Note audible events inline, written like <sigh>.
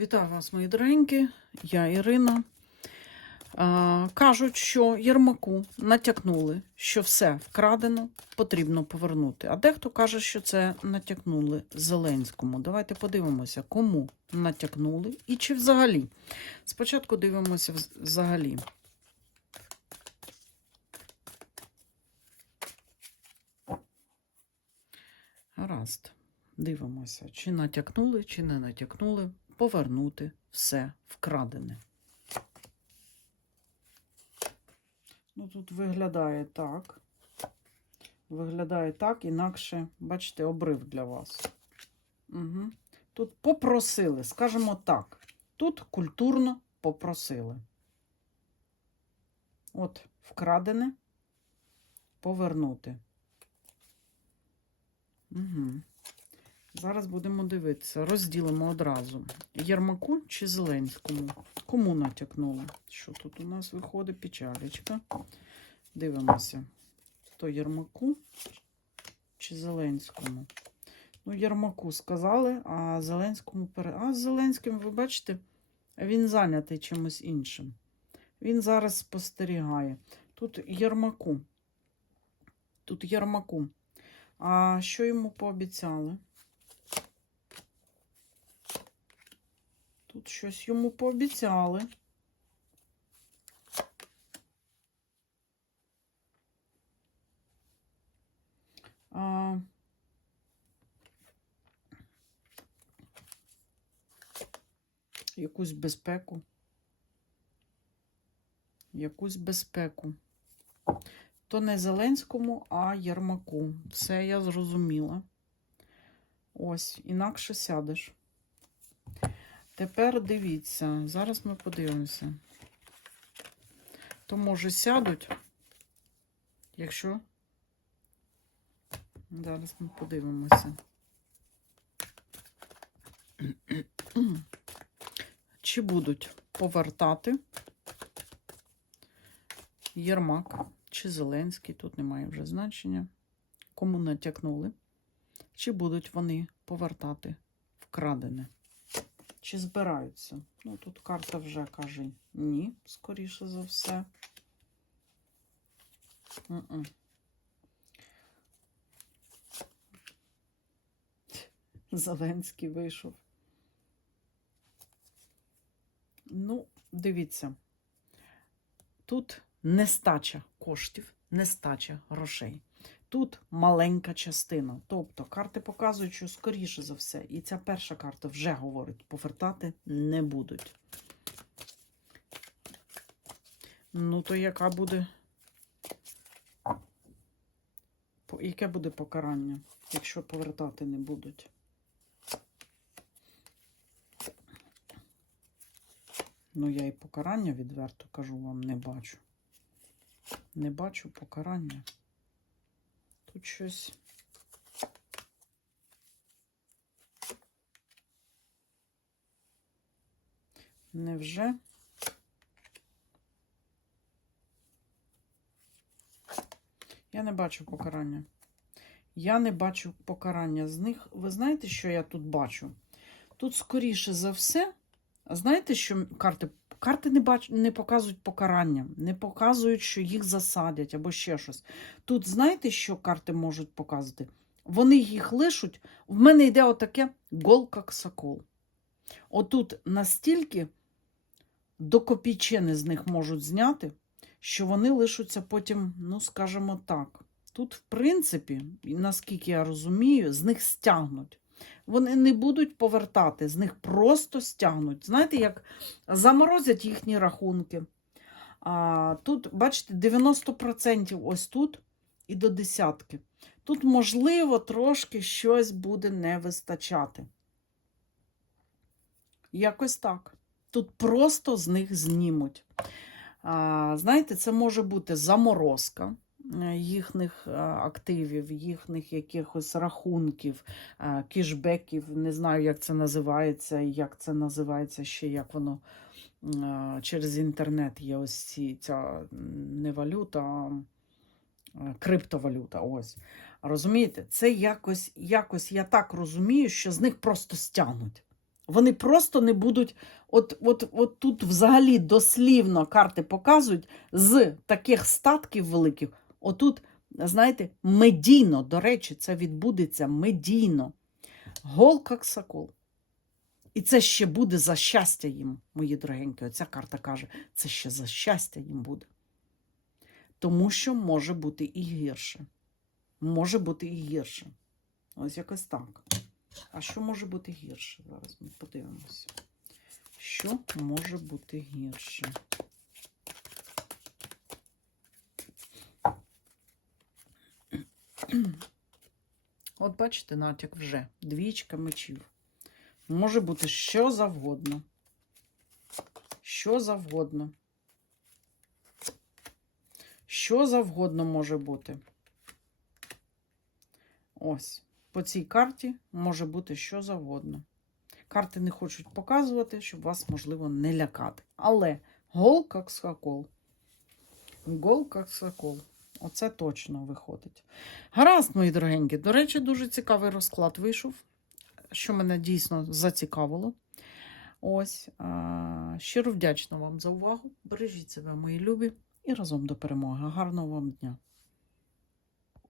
Вітаю вас, мої дорогенькі, я Ірина. А, кажуть, що Єрмаку натякнули, що все вкрадено, потрібно повернути. А дехто каже, що це натякнули Зеленському. Давайте подивимося, кому натякнули і чи взагалі. Спочатку дивимося взагалі. Гаразд. Дивимося, чи натякнули, чи не натякнули. Повернути все вкрадене. Ну, тут виглядає так. Виглядає так, інакше, бачите, обрив для вас. Угу. Тут попросили, скажімо так. Тут культурно попросили. От, вкрадене, повернути. Угу. Зараз будемо дивитися. Розділимо одразу. Єрмаку чи Зеленському? Кому натякнули? Що тут у нас виходить? Печалечка. Дивимося. То Єрмаку чи Зеленському? Ну, Єрмаку сказали, а Зеленському пере... А з Зеленським, ви бачите, він зайнятий чимось іншим. Він зараз спостерігає. Тут Єрмаку. Тут Єрмаку. А що йому пообіцяли? Щось йому пообіцяли. А... Якусь безпеку. Якусь безпеку. То не Зеленському, а Єрмаку. Все я зрозуміла. Ось, інакше сядеш. Тепер дивіться, зараз ми подивимося. То, може, сядуть, якщо. Зараз ми подивимося. Чи будуть повертати Єрмак чи Зеленський, тут немає вже значення. Кому натякнули? Чи будуть вони повертати вкрадене? Чи збираються? Ну, тут карта вже каже ні, скоріше за все. М-м. Зеленський вийшов. Ну, дивіться, тут нестача коштів, нестача грошей. Тут маленька частина. Тобто карти показують, що скоріше за все. І ця перша карта вже говорить, повертати не будуть. Ну, то яка буде. Яке буде покарання, якщо повертати не будуть? Ну, я і покарання відверто кажу вам, не бачу. Не бачу покарання. Тут щось. Невже? Я не бачу покарання. Я не бачу покарання з них. Ви знаєте, що я тут бачу? Тут, скоріше за все, знаєте, що карти Карти не бач... не показують покарання, не показують, що їх засадять або ще щось. Тут знаєте, що карти можуть показати? Вони їх лишуть. В мене йде отаке голка сокол. Отут настільки до копійчини з них можуть зняти, що вони лишаться потім, ну, скажімо так. Тут, в принципі, наскільки я розумію, з них стягнуть. Вони не будуть повертати, з них просто стягнуть. Знаєте, як заморозять їхні рахунки. А, Тут, бачите, 90% ось тут і до десятки. Тут, можливо, трошки щось буде не вистачати. Якось так. Тут просто з них знімуть. А, Знаєте, це може бути заморозка їхніх е, активів, їхніх якихось рахунків, е, кішбеків. Не знаю, як це називається, як це називається ще, як воно е, через інтернет є ось ці, ця не валюта, а е, криптовалюта. Ось. Розумієте, це якось, якось я так розумію, що з них просто стягнуть. Вони просто не будуть. От, от, от тут взагалі дослівно карти показують з таких статків великих. Отут, знаєте, медійно, до речі, це відбудеться медійно. Гол як сокол. І це ще буде за щастя їм, мої дорогенькі. Оця карта каже, це ще за щастя їм буде. Тому що може бути і гірше. Може бути і гірше. Ось якось так. А що може бути гірше? Зараз ми подивимося. Що може бути гірше? <clears throat> От бачите, натяк вже. Двічка мечів. Може бути що завгодно. Що завгодно. Що завгодно може бути. Ось. По цій карті може бути що завгодно. Карти не хочуть показувати, щоб вас, можливо, не лякати. Але гол як сокол. Гол як сокол. Оце точно виходить. Гаразд, мої дорогенькі. До речі, дуже цікавий розклад вийшов, що мене дійсно зацікавило. Ось. Щиро вдячна вам за увагу. Бережіть себе, мої любі, і разом до перемоги. Гарного вам дня!